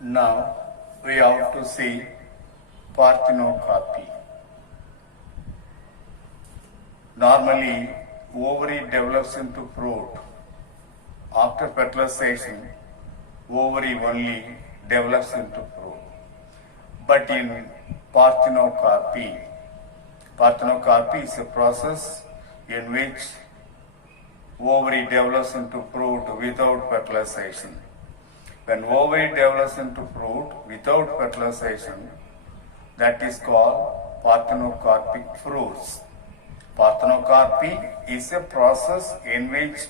Now we have to see parthenocarpy. Normally, ovary develops into fruit. After fertilization, ovary only develops into fruit. But in parthenocarpy, parthenocarpy is a process in which ovary develops into fruit without fertilization. When ovary develops into fruit without fertilization, that is called parthenocarpic fruits. Parthenocarpy is a process in which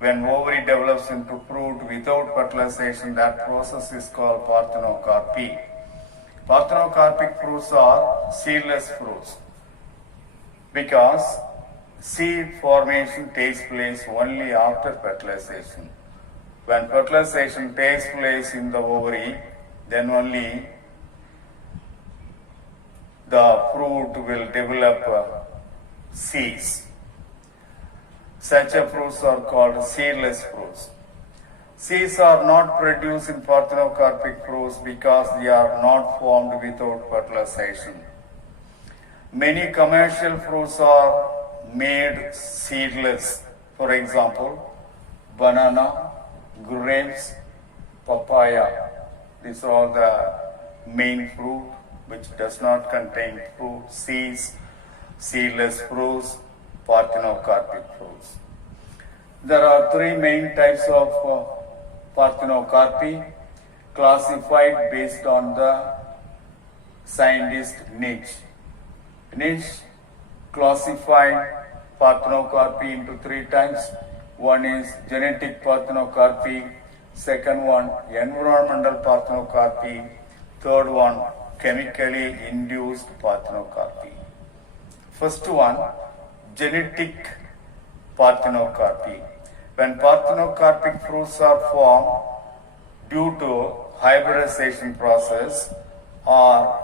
when ovary develops into fruit without fertilization, that process is called parthenocarpy. Parthenocarpic fruits are seedless fruits because seed formation takes place only after fertilization. When fertilization takes place in the ovary, then only the fruit will develop seeds. Such a fruits are called seedless fruits. Seeds are not produced in parthenocarpic fruits because they are not formed without fertilization. Many commercial fruits are made seedless. For example, banana, grapes, papaya. These are all the main fruit which does not contain fruit, seeds, seedless fruits, parthenocarpic fruits. There are three main types of parthenocarpy classified based on the scientist niche. Niche classified parthenocarpy into three types. One is genetic parthenocarpy, second one environmental parthenocarpy, third one chemically induced parthenocarpy. First one, genetic parthenocarpy. When parthenocarpic fruits are formed due to hybridization process or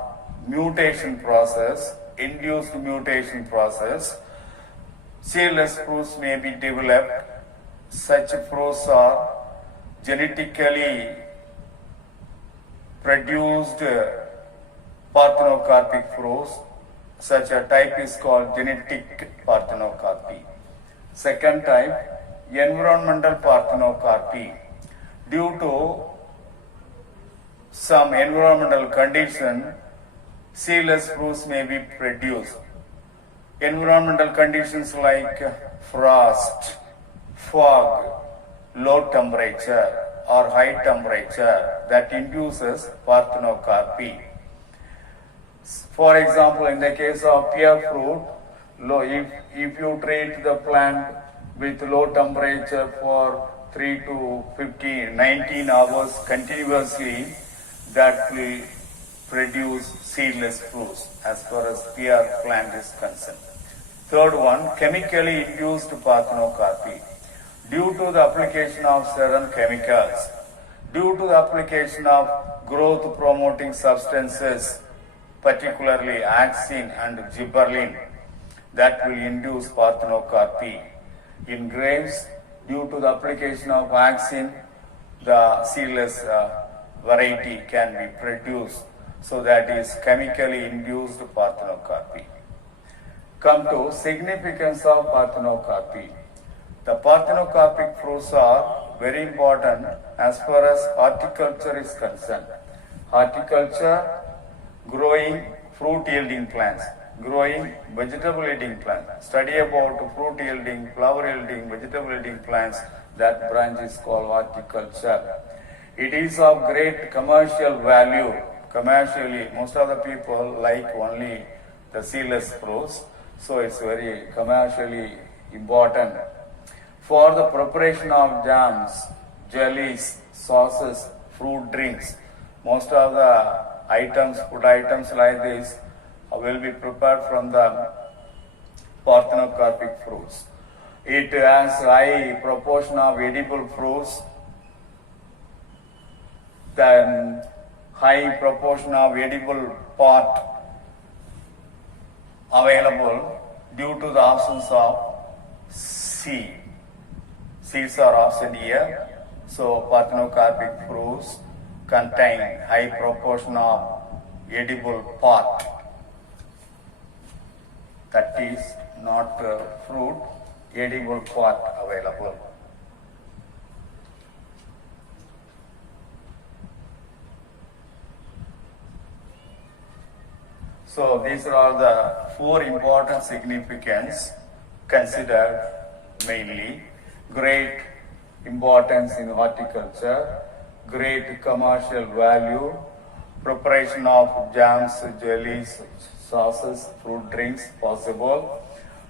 mutation process, induced mutation process, seedless fruits may be developed. Such fruits are genetically produced parthenocarpic fruits. Such a type is called genetic parthenocarpy. Second type, environmental parthenocarpy. Due to some environmental condition, seedless fruits may be produced. Environmental conditions like frost, fog, low temperature or high temperature that induces parthenocarpy. For example, in the case of pear fruit, if you treat the plant with low temperature for 3 to 19 hours continuously, that will produce seedless fruits as far as pear plant is concerned. Third one, chemically induced parthenocarpy. Due to the application of certain chemicals, due to the application of growth promoting substances, particularly axin and gibberellin, that will induce parthenocarpy. In grapes, due to the application of axin, the seedless variety can be produced. So that is chemically induced parthenocarpy. Come to significance of parthenocarpy. The parthenocarpic fruits are very important as far as horticulture is concerned. Horticulture, growing fruit yielding plants, growing vegetable yielding plants. Study about fruit yielding, flower yielding, vegetable yielding plants, that branch is called horticulture. It is of great commercial value. Commercially, most of the people like only the seedless fruits, so it's very commercially important. For the preparation of jams, jellies, sauces, fruit drinks, most of the items, food items like this will be prepared from the parthenocarpic fruits. It has high proportion of edible fruits, then high proportion of edible part available due to the absence of seed. Seeds are absent here, so parthenocarpic fruits contain high proportion of edible part. That is not fruit, edible part available. So these are all the four important significance considered mainly. Great importance in horticulture, great commercial value, preparation of jams, jellies, sauces, fruit drinks possible.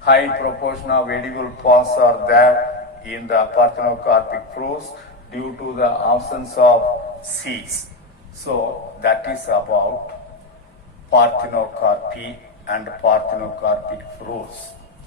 High proportion of edible parts are there in the parthenocarpic fruits due to the absence of seeds. So that is about parthenocarpy and parthenocarpic fruits.